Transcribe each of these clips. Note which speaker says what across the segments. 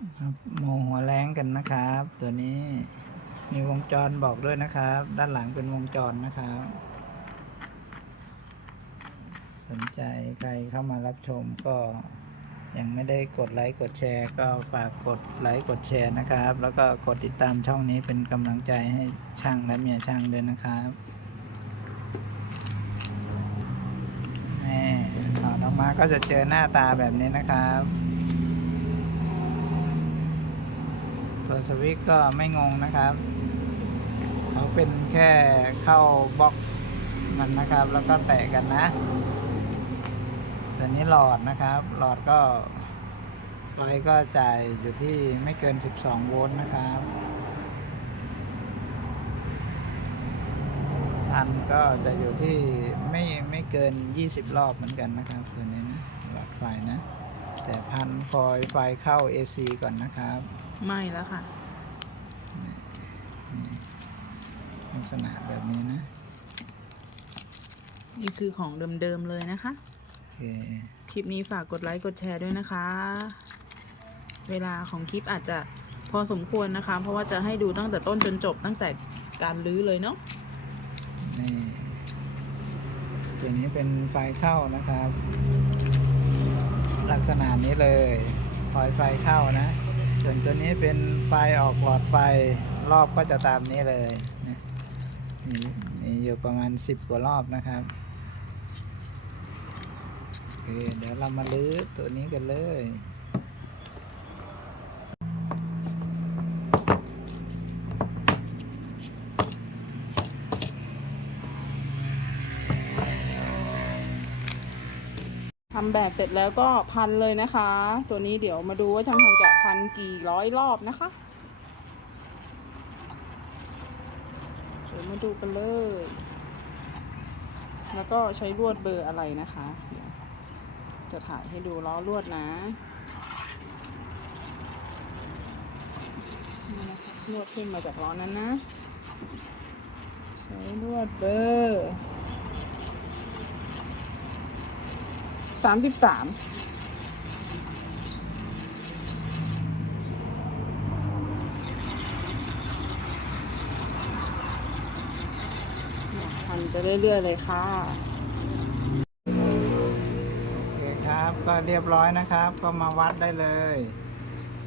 Speaker 1: ครับโมหัวแรงกันนะครับ ตัวนี้มีวงจรบอกด้วยนะครับ ด้านหลังเป็นวงจรนะครับ สนใจใครเข้ามารับชมก็ยังไม่ได้กดไลค์กดแชร์ ก็ฝากกดไลค์กดแชร์นะครับ แล้วก็กดติดตามช่องนี้เป็นกำลังใจให้ช่างและเมียช่างด้วยนะครับนี่ถอดออกมาก็จะเจอหน้าตาแบบนี้นะครับ ตัวสวิตช์ก็ไม่งงนะครับเขาเป็นแค่เข้าบล็อกมันนะครับ แล้วก็แตะกันนะตัวนี้หลอดนะครับ หลอดก็ไฟก็จ่ายอยู่ที่ไม่เกิน 12 โวลต์นะครับพันก็จะอยู่ที่ไม่ไม่เกิน 20 รอบเหมือนกันนะครับตัวนี้นะหลอดไฟนะ แต่พันคอยไฟเข้า AC ก่อนนะครับ
Speaker 2: ไม่แล้วค่ะ
Speaker 1: ลักษณะแบบนี้นะ
Speaker 2: นี่คือของเดิมๆเลยนะคะ
Speaker 1: โอเค
Speaker 2: คลิปนี้ฝากกดไลค์กดแชร์ด้วยนะคะ เวลาของคลิปอาจจะพอสมควรนะคะ เพราะว่าจะให้ดูตั้งแต่ต้นจนจบตั้งแต่การลื้อเลยเนาะ
Speaker 1: นี่ตัวนี้เป็นไฟเข้านะครับ ลักษณะนี้เลย คอยไฟเข้านะ ส่วนตัวนี้เป็นไฟออกหลอดไฟรอบก็จะตามนี้เลยนะมีอยู่ประมาณ 10 กว่ารอบนะครับโอเคเดี๋ยวเรามาลื้อตัวนี้กันเลย
Speaker 2: ทำแบบเสร็จแล้วก็พันเลยนะคะ ตัวนี้เดี๋ยวมาดูว่าช่างทำจะพันกี่ร้อยรอบนะคะ เดี๋ยวมาดูกันเลย แล้วก็ใช้ลวดเบอร์อะไรนะคะเดี๋ยวจะถ่ายให้ดูล้อลวดนะนี่นะคะลวดขึ้นมาจากล้อนั้นนะ ใช้ลวดเบอร์ สามสิบสามพันไปเรื่อย ๆ เลยค่ะ
Speaker 1: โอเคครับ ก็เรียบร้อยนะครับ ก็มาวัดได้เลย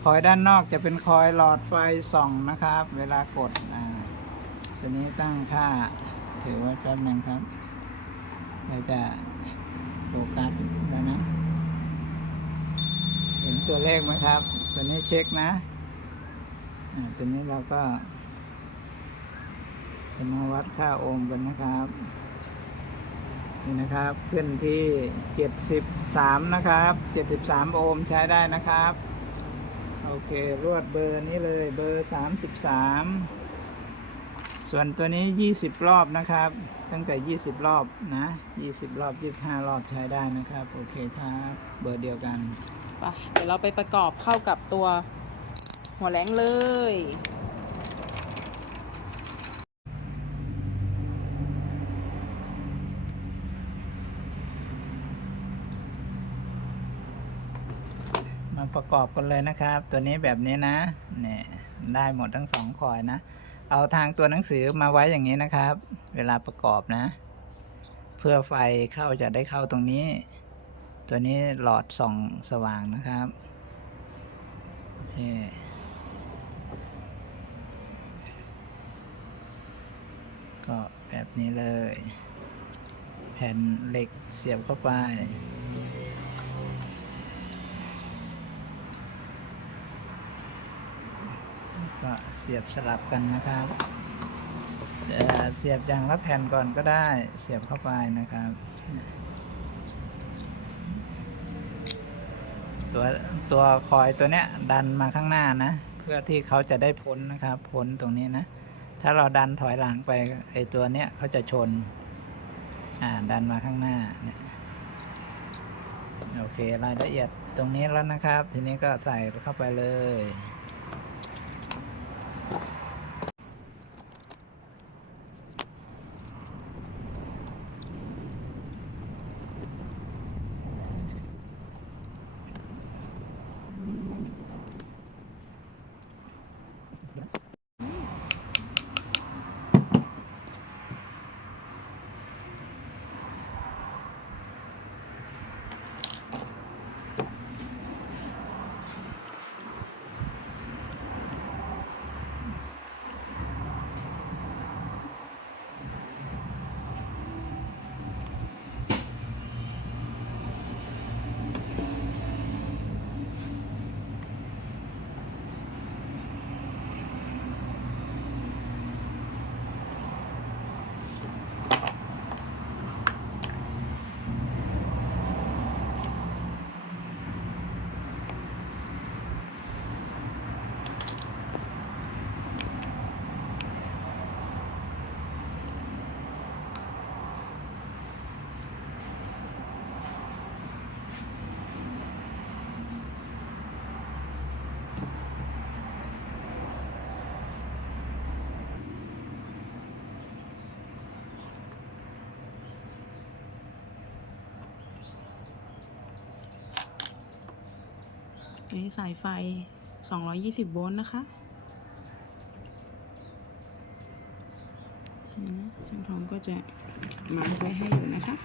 Speaker 1: คอยด้านนอกจะเป็นคอยหลอดไฟส่องนะครับ เวลากดอ่าตัวนี้ตั้งค่า ถือไว้แป๊บหนึงครับเราจะโฟกัสแล้วนะเห็น ตัวเลขไหมครับ ตัวนี้เช็คนะอ่าตัวนี้เราก็ จะมาวัดค่าโอห์มกันนะครับ นี่นะครับ ขึ้นที่73นะครับ73โอห์มใช้ได้นะครับ โอเค รวดเบอร์นี้เลยเบอร์33ส่วนตัวนี้20รอบนะครับ ตั้งแต่20รอบนะ20รอบ25รอบใช้ได้นะครับ โอเคครับ เบอร์เดียวกัน
Speaker 2: ปเดี๋ยวเราไปประกอบเข้ากับตัวหัวแหลงเลย
Speaker 1: มาประกอบกันเลยนะครับ ตัวนี้แบบนี้นะเนี่ยได้หมดทั้งสองคอยนะ เอาทางตัวหนังสือมาไว้อย่างนี้นะครับ เวลาประกอบนะ เพื่อไฟเข้าจะได้เข้าตรงนี้ ตัวนี้หลอดส่องสว่างนะครับโอเคก็แบบนี้เลย แผ่นเหล็กเสียบเข้าไป ก็เสียบสลับกันนะครับเสียบอย่างละแผ่นก่อนก็ได้เสียบเข้าไปนะครับ ตัวตัวคอยตัวเนี้ยดันมาข้างหน้านะ เพื่อที่เขาจะได้พ้นนะครับ พ้นตรงนี้นะ ถ้าเราดันถอยหลังไปไอตัวเนี้ยเขาจะชน อ่าดันมาข้างหน้าเนี่ยโอเครายละเอียดตรงนี้แล้วนะครับ ทีนี้ก็ใส่เข้าไปเลย
Speaker 2: อันนี้สายไฟ 220 โวลต์นะคะช่างทองก็จะมาไว้ให้อยู่นะคะ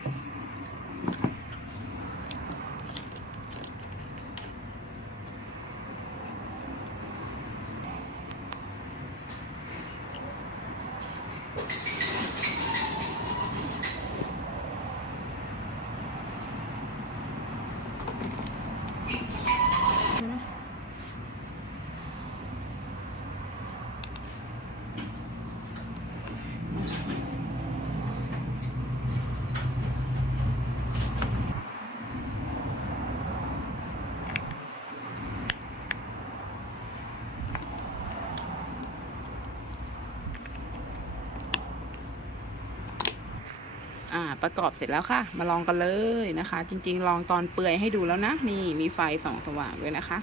Speaker 2: ประกอบเสร็จแล้วค่ะ มาลองกันเลยนะคะ จริง ๆ ลองตอนเปื่อยให้ดูแล้วนะ นี่มีไฟส่องสว่างด้วยนะคะ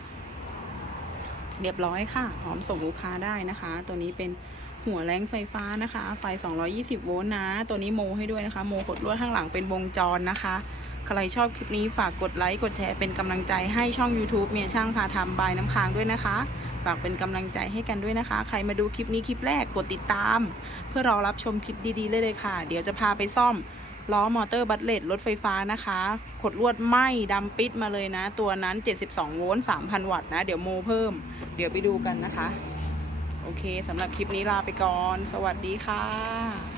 Speaker 2: เรียบร้อยค่ะ พร้อมส่งลูกค้าได้นะคะ ตัวนี้เป็นหัวแรงไฟฟ้านะคะ ไฟ 220 โวลต์นะ ตัวนี้โมให้ด้วยนะคะ โมกดลวดข้างหลังเป็นวงจรนะคะ ใครชอบคลิปนี้ฝากกดไลค์ กดแชร์เป็นกำลังใจให้ช่อง YouTube เมียช่างพาทำบายน้ำค้างด้วยนะคะ ฝากเป็นกำลังใจให้กันด้วยนะคะ ใครมาดูคลิปนี้คลิปแรกกดติดตาม เพื่อรอรับชมคลิปดีๆเลยเลยค่ะ เดี๋ยวจะพาไปซ่อม ล้อมอเตอร์บัตเลตรถไฟฟ้านะคะ ขดลวดไหมดำปิดมาเลยนะ ตัวนั้น 72 โวลต์ 3,000 วัตต์นะ เดี๋ยวโมเพิ่ม เดี๋ยวไปดูกันนะคะ โอเคสำหรับคลิปนี้ลาไปก่อน สวัสดีค่ะ